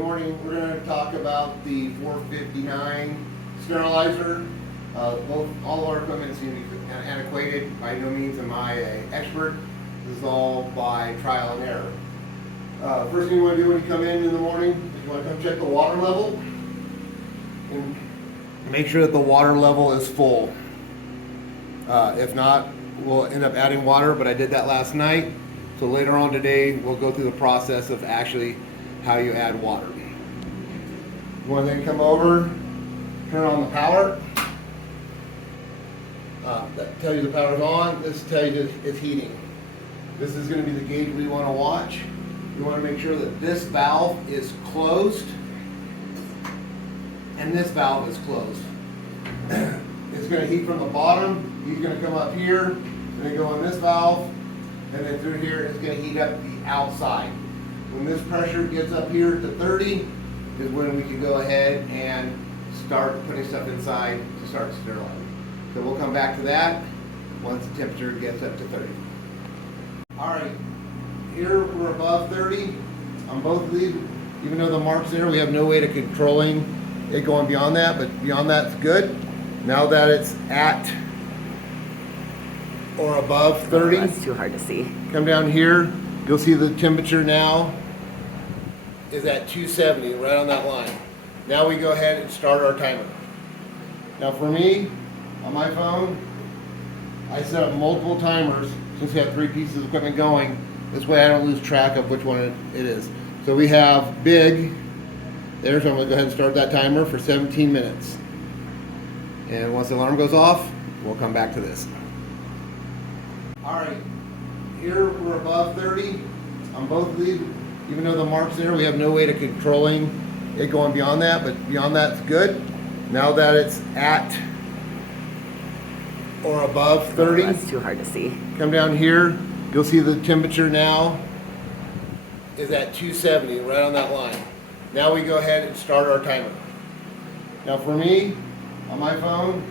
Good morning. We're going to talk about the 459 sterilizer. All of our equipment seems to be antiquated. By no means am I an expert. This is all by trial and error. First thing you want to do when you come in the morning is you want to come check the water level and make sure that the water level is full. If not, we'll end up adding water, but I did that last night. So later on today, we'll go through the process of actually how you add water. You want to then come over, turn on the power. That tells you the power's on. This tells you it's heating. This is going to be the gauge we want to watch. You want to make sure that this valve is closed and this valve is closed. It's going to heat from the bottom. He's going to come up here and then go on this valve, and then through here it's going to heat up the outside. When this pressure gets up here to 30 is when we can go ahead and start putting stuff inside to start sterilizing. So we'll come back to that once the temperature gets up to 30. Alright, here we're above 30 on both of these. Even though the mark's there, we have no way to controlling it going beyond that, but beyond that's good. Now that it's at or above 30. Oh, that's too hard to see. Come down here, you'll see the temperature now is at 270, right on that line. Now we go ahead and start our timer. Now for me, on my phone, I set up multiple timers since we have 3 pieces of equipment going. This way I don't lose track of which one it is. So we have big there, so I'm gonna go ahead and start that timer for 17 minutes. And once the alarm goes off, we'll come back to this. Alright, here we're above 30 on both of these. Even though the mark's there, we have no way to controlling it going beyond that, but beyond that's good. Now that it's at or above 30. Oh, that's too hard to see. Come down here, you'll see the temperature now is at 270, right on that line. Now we go ahead and start our timer. Now for me, on my phone,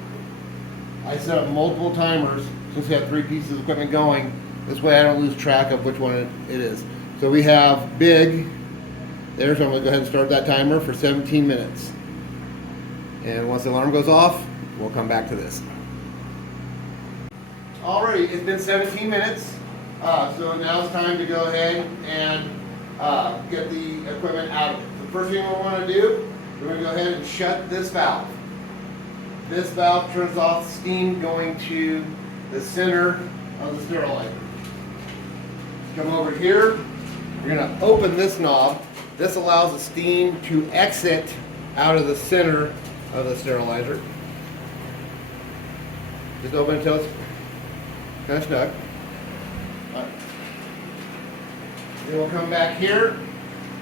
I set up multiple timers since we have 3 pieces of equipment going. This way I don't lose track of which one it is. So we have big there, so I'm going to go ahead and start that timer for 17 minutes. And once the alarm goes off, we'll come back to this. Alrighty, it's been 17 minutes, so now it's time to go ahead and get the equipment out of it. The first thing we want to do, we're going to go ahead and shut this valve. This valve turns off steam going to the center of the sterilizer. Come over here, we're going to open this knob. This allows the steam to exit out of the center of the sterilizer. Just open it until it's kind of snug. Then we'll come back here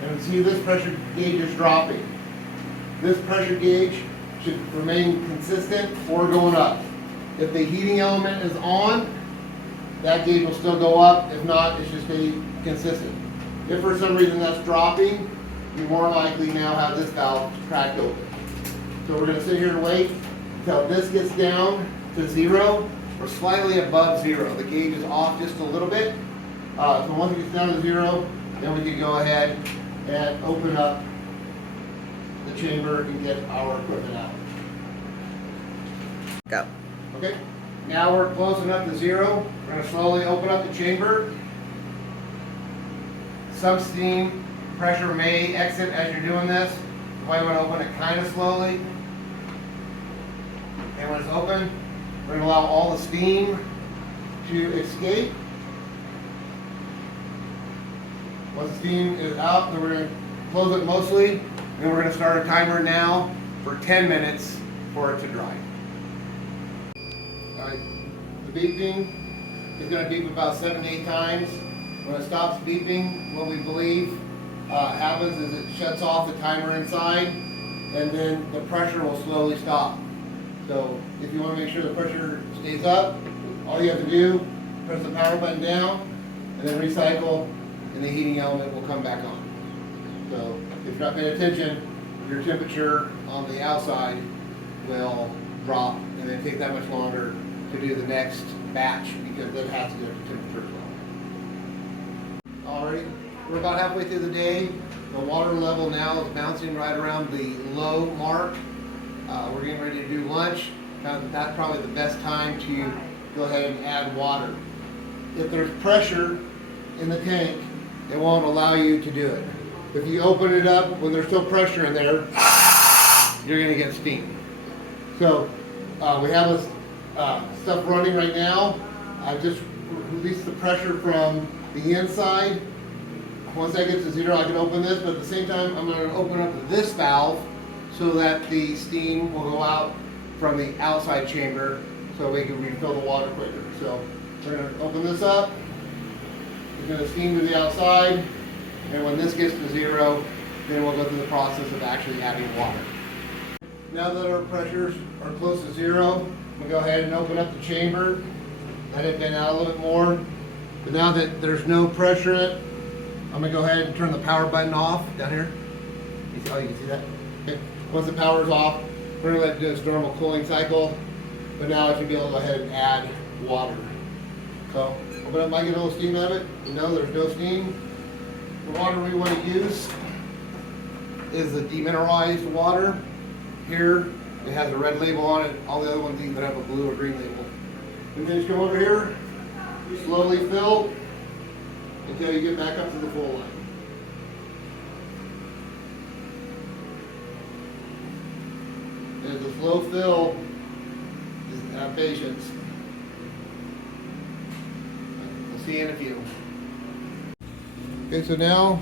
and see this pressure gauge is dropping. This pressure gauge should remain consistent or going up. If the heating element is on, that gauge will still go up. If not, it should stay consistent. If for some reason that's dropping, you more likely now have this valve cracked open. So we're going to sit here and wait until this gets down to 0 or slightly above 0. The gauge is off just a little bit. So once it gets down to 0, then we can go ahead and open up the chamber and get our equipment out. Go. Okay, now we're close enough to 0. We're going to slowly open up the chamber. Some steam pressure may exit as you're doing this. That's why you want to open it kind of slowly. And when it's open, we're going to allow all the steam to escape. Once the steam is out, then we're going to close it mostly. And then we're going to start a timer now for 10 minutes for it to dry. Alright, the beeping is going to beep about 7 to 8 times. When it stops beeping, what we believe happens is it shuts off the timer inside, and then the pressure will slowly stop. So if you want to make sure the pressure stays up, all you have to do, press the power button down, and then recycle, and the heating element will come back on. So if you're not paying attention, your temperature on the outside will drop, and then take that much longer to do the next batch because it has to go to temperature as well. Alright, we're about halfway through the day. The water level now is bouncing right around the low mark. We're getting ready to do lunch. That's probably the best time to go ahead and add water. If there's pressure in the tank, it won't allow you to do it. If you open it up when there's still pressure in there, you're going to get steam. So we have this stuff running right now. I just released the pressure from the inside. Once that gets to zero, I can open this, but at the same time, I'm going to open up this valve so that the steam will go out from the outside chamber so we can refill the water quicker. So we're going to open this up. It's going to steam to the outside, and when this gets to zero, then we'll go through the process of actually adding water. Now that our pressures are close to zero, I'm going to go ahead and open up the chamber, let it vent out a little bit more. But now that there's no pressure in it, I'm going to go ahead and turn the power button off down here. You can see that? Okay. Once the power is off, we're going to let it do its normal cooling cycle. But now I should be able to go ahead and add water. So, open up, might get a little steam out of it. No, there's no steam. The water we want to use is the demineralized water. Here, it has a red label on it. All the other ones either have a blue or green label. And then just come over here, slowly fill until you get back up to the full line. And the slow fill is have patience. We'll see you in a few. Okay, so now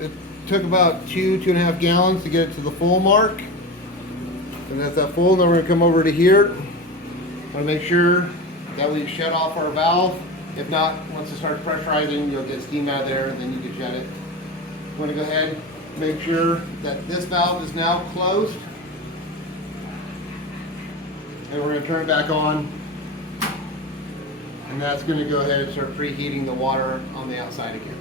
it took about 2.5 gallons to get it to the full mark. And that's that full. Now we're going to come over to here. Want to make sure that we shut off our valve. If not, once it starts pressurizing, you'll get steam out of there and then you can shut it. I'm going to go ahead and make sure that this valve is now closed. And we're going to turn it back on. And that's going to go ahead and start preheating the water on the outside again.